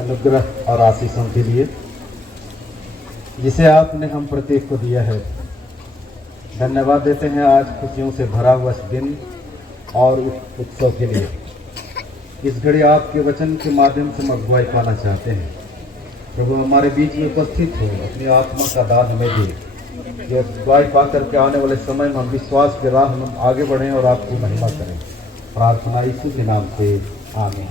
अनुग्रह और आशीषों के लिए जिसे आपने हम प्रत्येक को दिया है। धन्यवाद देते हैं आज खुशियों से भरा हुआ इस दिन और उत्सव के लिए। इस घड़ी आपके वचन के माध्यम से हम अगुवाई पाना चाहते हैं। प्रभु हमारे बीच में उपस्थित हो, अपनी आत्मा का दान हमें दे। ये अगुवाई पा करके आने वाले समय में हम विश्वास के राह में आगे बढ़ें और आपकी महिमा करें। प्रार्थना यीशु के नाम से, आमीन।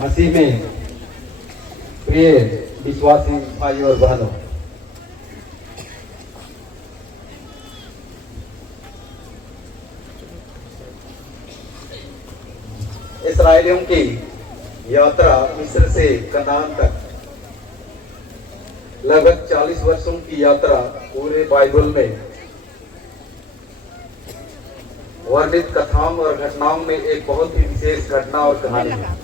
मसीह में प्रिय विश्वासी भाई और बहनों, इस्राएलियों की यात्रा मिस्र से कनान तक लगभग 40 वर्षों की यात्रा पूरे बाइबल में वर्णित कथाओं और घटनाओं में एक बहुत ही विशेष घटना और कहानी है।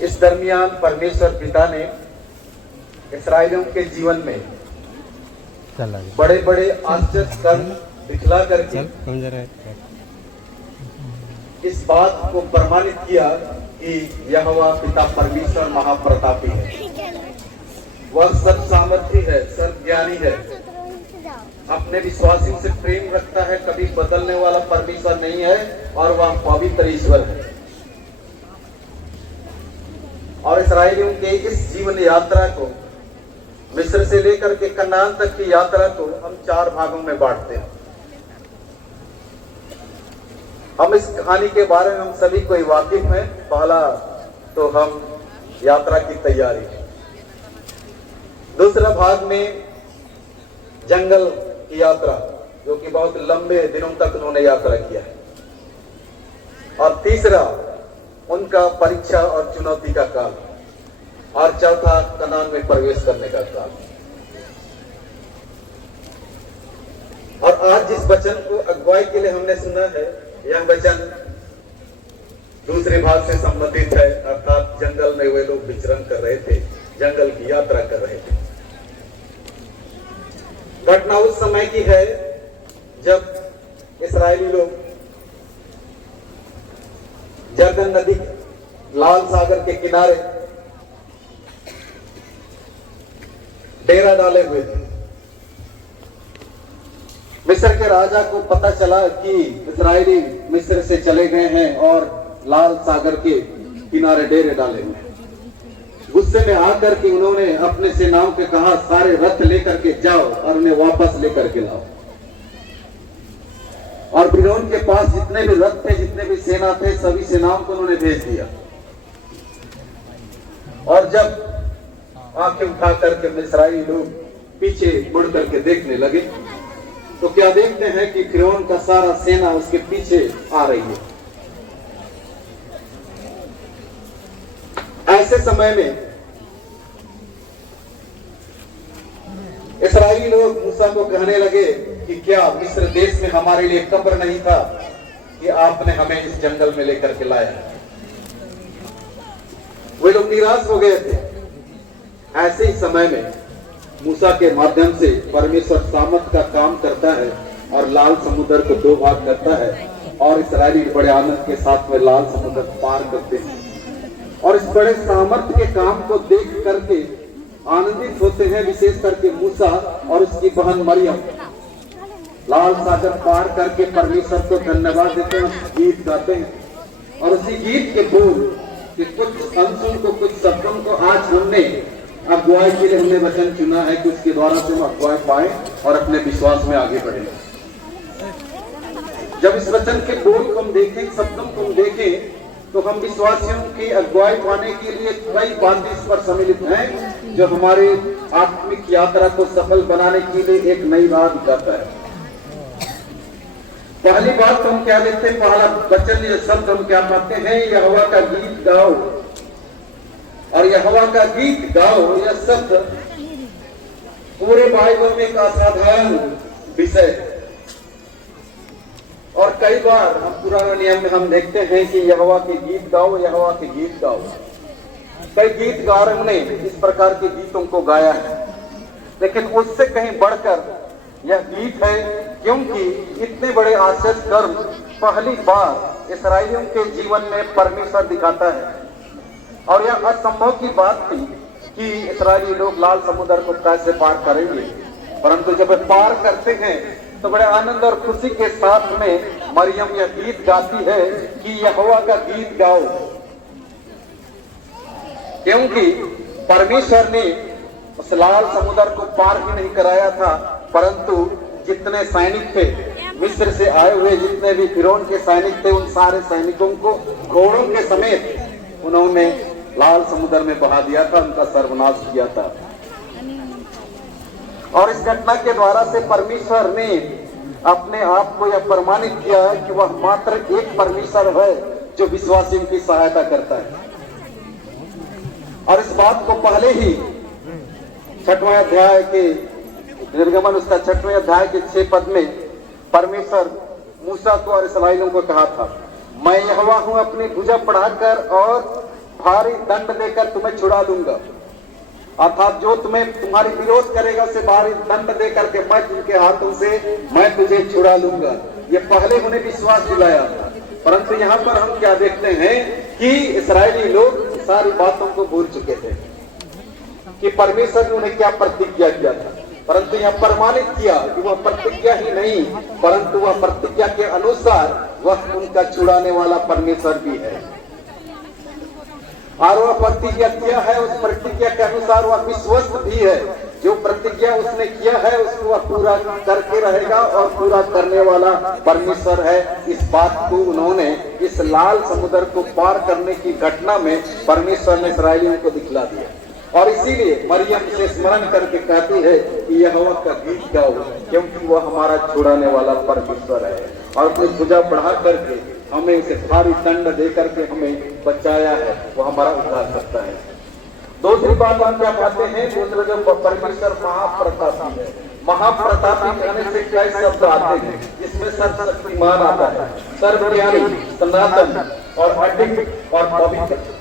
इस दरमियान परमेश्वर पिता ने इस्राएलियों के जीवन में बड़े बड़े आश्चर्य कर्म दिखला करके इस बात को प्रमाणित किया कि यहोवा पिता परमेश्वर महाप्रतापी है। वह सर्व सामर्थी है, सर्व ज्ञानी है, अपने विश्वासियों से प्रेम रखता है, कभी बदलने वाला परमेश्वर नहीं है और वह पवित्र ईश्वर है। और इस्राएलियों के इस जीवन यात्रा को, मिस्र से लेकर के कनान तक की यात्रा को हम 4 भागों में बांटते हैं। हम इस कहानी के बारे में हम सभी कोई वाकिफ हैं। पहला तो हम यात्रा की तैयारी, दूसरा भाग में जंगल की यात्रा जो कि बहुत लंबे दिनों तक उन्होंने यात्रा किया है, और तीसरा उनका परीक्षा और चुनौती का काल, और चौथा कनान में प्रवेश करने का काल। और आज जिस वचन को अगुवाई के लिए हमने सुना है, यह वचन दूसरे भाग से संबंधित है, अर्थात जंगल में वे लोग विचरण कर रहे थे, जंगल की यात्रा कर रहे थे। घटना उस समय की है जब इस्राएली लोग जर्दन नदी, लाल सागर के किनारे डेरा डाले हुए थे। मिस्र के राजा को पता चला कि इस्राएली मिस्र से चले गए हैं और लाल सागर के किनारे डेरे डाले हुए हैं। गुस्से में आकर के उन्होंने अपने सेनाओं के कहा, सारे रथ लेकर के जाओ और उन्हें वापस लेकर के लाओ। और फिरौन के पास जितने भी रथ थे, जितने भी सेना थे, सभी सेनाओं को उन्होंने भेज दिया। और जब आंखें उठा करके इस्राएली लोग पीछे मुड़ करके देखने लगे तो क्या देखते हैं कि फिरौन का सारा सेना उसके पीछे आ रही है। ऐसे समय में इस्राएली लोग मूसा को कहने लगे कि क्या मिस्र देश में हमारे लिए कब्र नहीं था कि आपने हमें इस जंगल में लेकर के लाया। वे लोग निराश हो गए थे। ऐसे ही समय में मूसा के माध्यम से परमेश्वर सामर्थ का काम करता है और लाल समुद्र को 2 भाग करता है, और इस्राएली बड़े आनंद के साथ में लाल समुद्र पार करते हैं। और इस बड़े सामर्थ के काम को देख करके आनंदित होते हैं, विशेष करके मूसा और उसकी बहन मरियम। लाल सागर पार करके परमेश्वर को धन्यवाद देते हैं, गीत गाते हैं, और उसी गीत के बोल के कुछ अंशों को, कुछ शब्दों को आज हमने अगुवाई के लिए हमने वचन चुना है कि उसके द्वारा से हम अगुवाई पाए और अपने विश्वास में आगे बढ़े। जब इस वचन के बोल को हम देखें, शब्दों को हम देखें, तो हम विश्वासियों की अगुवाई पाने के लिए कई बातें इस पर सम्मिलित हैं जो हमारे आत्मिक यात्रा को सफल बनाने के लिए एक नई राह दिखाता है। पहली बात तो हम क्या लेते हैं, पहला वचन या शब्द हम क्या पाते हैं, यहोवा का गीत गाओ। और यहोवा का गीत गाओ यह शब्द पूरे बाइबल में एक असाधारण विषय है। और कई बार हम पुराने नियम में हम देखते हैं कि यहोवा के गीत गाओ, यहोवा के गीत गाओ। कई गीतकारों ने इस प्रकार के गीतों को गाया है, लेकिन उससे कहीं बढ़कर यह गीत है, क्योंकि इतने बड़े आश्चर्य कर्म पहली बार इसराइलियों के जीवन में परमेश्वर दिखाता है। और यह असंभव की बात थी कि इसराइली लोग लाल समुद्र को कैसे पार करेंगे, परंतु जब वे पार करते हैं तो बड़े आनंद और खुशी के साथ में मरियम यह गीत गाती है कि यहोवा का गीत गाओ, क्योंकि परमेश्वर ने उस लाल समुद्र को पार ही नहीं कराया था, परंतु जितने सैनिक थे मिस्र से आए हुए, जितने भी फिरौन के सैनिक थे, उन सारे सैनिकों को घोड़ों के समेत उन्होंने लाल समुद्र में बहा दिया था, उनका सर्वनाश किया था। और इस घटना के द्वारा से परमेश्वर ने अपने आप को यह प्रमाणित किया है कि वह मात्र एक परमेश्वर है जो विश्वासियों की सहायता करता है। और इस बात को पहले ही 6वें अध्याय के निर्गमन उसका 6वें अध्याय के 6 पद में परमेश्वर मूसा को और इस्राएलियों को कहा था, मैं यहोवा हूं, अपनी भुजा बढ़ाकर और भारी दंड देकर तुम्हें छुड़ा दूंगा। अर्थात जो तुम्हारी विरोध करेगा उसे भारी दंड देकर के मैं तुमके हाथों से मैं तुझे छुड़ा लूंगा। ये पहले उन्हें विश्वास दिलाया था, परंतु यहाँ पर हम क्या देखते हैं कि इस्राएली लोग सारी बातों को भूल चुके थे कि परमेश्वर ने उन्हें क्या प्रतिज्ञा किया था, परंतु यह प्रमाणित किया कि वह प्रतिज्ञा ही नहीं, परंतु वह प्रतिज्ञा के अनुसार वह उनका छुड़ाने वाला परमेश्वर भी है। और वह प्रतिज्ञा किया है, उस प्रतिज्ञा के अनुसार वह विश्वस्त भी है। जो प्रतिज्ञा उसने किया है उसको वह पूरा करके रहेगा और पूरा करने वाला परमेश्वर है। इस बात को उन्होंने इस लाल समुद्र को पार करने की घटना में परमेश्वर ने इस्राएलियों को दिखला दिया। और इसीलिए मरियम से स्मरण करके कहती है कि यहोवा का गीत गाओ, क्योंकि वह हमारा छुड़ाने वाला परमेश्वर है और अपनी भुजा बढ़ा करके हमें इसे भारी दंड दे करके हमें बचाया है, वो हमारा उद्धार करता है। दूसरी बात हम क्या पाते हैं, दूसरा जो परमेश्वर महाप्रतापी है। महाप्रतापी कहने से कई शब्द आते हैं, जिसमें सर्वशक्तिमान आता है, सर्वज्ञानी, सनातन और अडिग और पवित्र।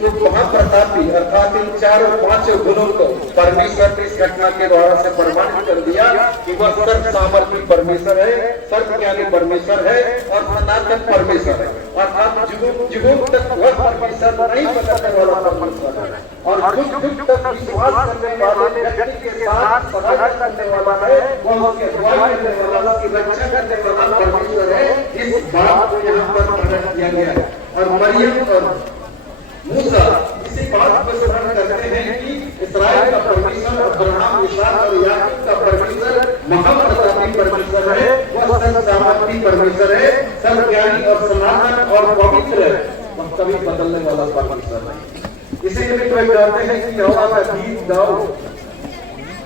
जो महाप्रतापी अर्थात इन 4-5 गुणों को परमेश्वर ने इस घटना के द्वारा से प्रमाणित कर दिया कि वह सर्व सामर्थी परमेश्वर है, सर्वज्ञानी परमेश्वर है और सनातन परमेश्वर है। अर्थात जुगों तक वह परमेश्वर नहीं बदलने वाला परमेश्वर है और जुग तक विश्वास करने वाले व्यक्ति के साथ सहायता करने वाला है, वह उसकी अगुवाई करने वाला, उसकी रक्षा करने वाला परमेश्वर है। इस बात को यहाँ पर प्रकट किया गया है। और मरियम और मूसा इसी बात को स्मरण करते हैं कि इस्राएल का परमेश्वर, अब्राहम, इसहाक और याकूब का परमेश्वर महाप्रतापी परमेश्वर है, वह सर्वसामर्थी परमेश्वर है, सर्वज्ञानी और सनातन और पवित्र है, वह कभी बदलने वाला परमेश्वर है। इसीलिए वे कहते हैं कि यहोवा का गीत गाओ,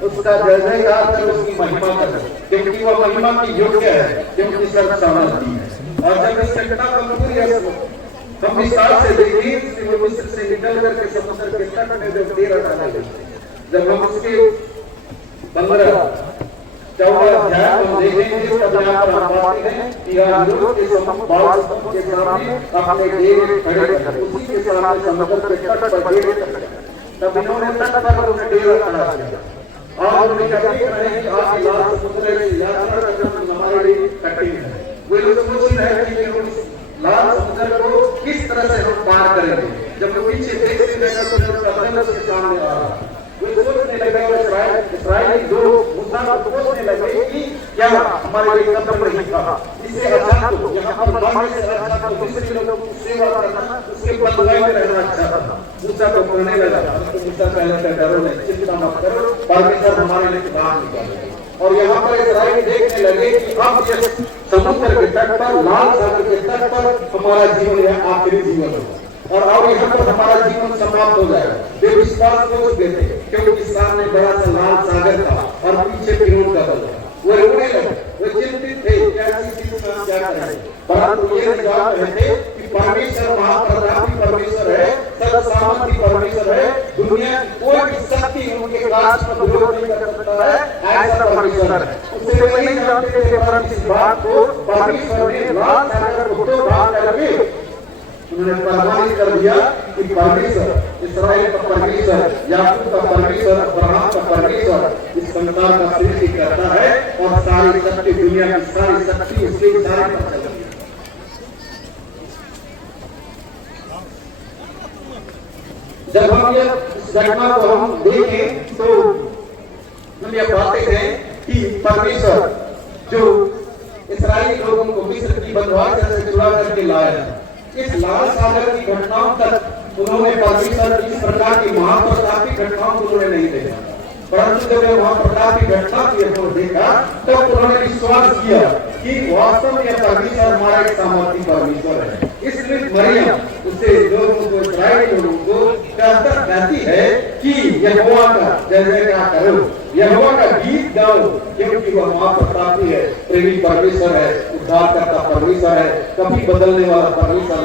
उसका जय जयकार करो, उसकी महिमा करो, क्योंकि वह महिमा की योग्य है, क्योंकि सर्वसामर्थी है। और जब इस घटना को पूरी हम विस्तार से देखिए कि वो मिस्र से निकल करके समुद्र के तट में जब देर आने लगे, जब हम उसके 15-14 अध्याय हम देखेंगे तब यहाँ पर हम पाते हैं कि लोग के समुद्र के सामने अपने डेरे खड़े कर, उसी के सामने समुद्र के तट पर डेरे खड़े, तब इन्होंने तट पर उन्हें डेरा खड़ा किया और उन्हें क्या देख रहे हैं कि आज लाल समुद्र में यात्रा करना हमारे लिए कठिन है। वे लोग सोच रहे हैं कि लाल समुद्र को किस तरह से हम पार करेंगे। जब वो पीछे देखते रहेगा तो उनका के सामने आ रहा है, वो सोचने लगे, इस्राएली लोग मूसा को सोचने लगे कि क्या हमारे लिए कदम नहीं था, इससे अच्छा तो यहाँ पर भागने से अच्छा तो दूसरे लोगों की सेवा करना, उसके बदले में रहना अच्छा था। मूसा को कहने लगा, तो मूसा कहने डरो नहीं, चिंता मत करो, परमेश्वर हमारे लिए बाहर निकालेगा। और यहाँ पर इस्राएली देखने लगे कि अब ये समुद्र के तट पर, लाल सागर के तट पर हमारा जीवन यह आखिरी जीवन होगा और अब यहाँ पर हमारा जीवन समाप्त हो जाएगा। वे विश्वास सोच देते क्योंकि सामने बड़ा सा लाल सागर था और पीछे फिरौन का दल था। वो रोने लगे, वो चिंतित थे क्या करें, परंतु ये जान रहे थे कि परमेश्वर महाप्रतापी परमेश्वर है, सर्वसामर्थी परमेश्वर है, दुनिया कोई भी शक्ति उनके राज का विरोध नहीं कर सकता है, ऐसा परमेश्वर है। उससे वे नहीं जानते थे, परंतु इस बात को परमेश्वर ने लाल सागर को दो भाग करके उन्होंने प्रमाणित कर दिया कि परमेश्वर, इस्राएल का परमेश्वर, याकूब का परमेश्वर, अब्राहम का परमेश्वर इस संसार का सृष्टि करता है और सारी शक्ति, दुनिया की सारी शक्ति उसके इशारे पर चलती है। जब हम ये इस घटना को हम देखें तो हम ये पाते हैं कि परमेश्वर जो इस्राएली लोगों को मिस्र की बंधुआई से छुड़ा करके लाया, इस लाल सागर की घटनाओं तक उन्होंने परमेश्वर की इस प्रकार की महाप्रतापी घटनाओं को उन्होंने नहीं देखा, परंतु जब यह महाप्रतापी घटना को देखा तो उन्होंने विश्वास किया कि वास्तव में परमेश्वर हमारा एक सामर्थी परमेश्वर है। इसलिए मरियम उसे लोगों को, इस्राएली लोगों को कहती है कि यहोवा का जय जयकार करो, यहोवा का गीत गाओ, क्योंकि वह महाप्रतापी है, प्रेमी परमेश्वर है, उद्धार करता परमेश्वर है, कभी बदलने वाला परमेश्वर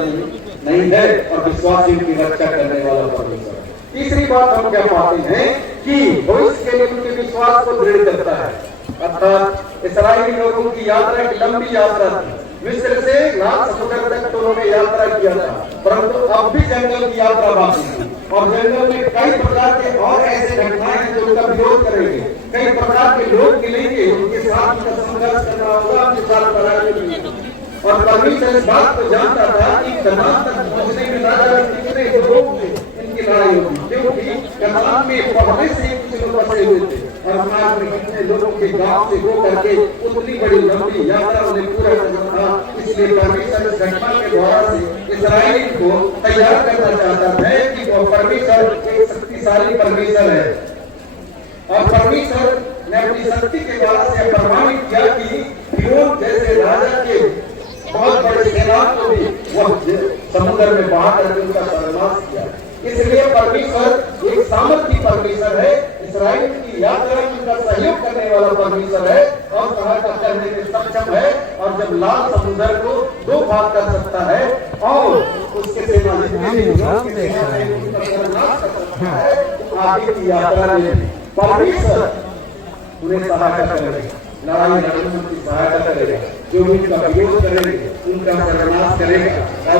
नहीं है और विश्वासियों की रक्षा करने वाला परमेश्वर है। तीसरी बात हम क्या पाते हैं कि भविष्य के लिए उनके विश्वास को दृढ़ करता है। अर्थात इस्राएली लोगों की यात्रा एक लंबी यात्रा थी, मिस्र से लाल समुद्र तक तो उन्होंने यात्रा किया था, परंतु अब भी जंगल की यात्रा बाकी थी और जंगल में कई प्रकार के और ऐसे घटनाएं हैं जो उनका विरोध करेंगे, कई प्रकार के लोग मिलेंगे, उनके साथ उनका संघर्ष करना होगा, उनके साथ लड़ाई होगी। और परमेश्वर इस बात को जानता था कि कनान तक पहुंचने में राजा कितने लोग थे, इनकी लड़ाई होगी, क्योंकि कनान में पहले से कुछ लोग बसे हुए थे और समाज में कितने लोगों के गांव से हो करके उतनी बड़ी लंबी यात्रा उन्हें पूरा करना था। इसलिए परमेश्वर इस घटना के द्वारा से इस्राएल को तैयार करना चाहता है कि वह परमेश्वर एक शक्तिशाली परमेश्वर है और परमेश्वर ने अपनी शक्ति के द्वारा से प्रमाणित किया कि फिरौन जैसे राजा के बहुत बड़े सेना को भी वह समुद्र में बहा करके उनका सर्वनाश किया। इसलिए परमेश्वर एक सामर्थी परमेश्वर है, इस्राएल की यात्रा में उनका सहयोग करने वाला परमेश्वर है और सहायता करने में सक्षम है। और जब लाल समुद्र को दो भाग कर सकता है और उसके सेना आगे की यात्रा में परमेश्वर उन्हें सहायता करेगा, लड़ाई लड़ने में उनकी सहायता करेगा, जो भी उनका विरोध करेंगे उनका सर्वनाश करेगा और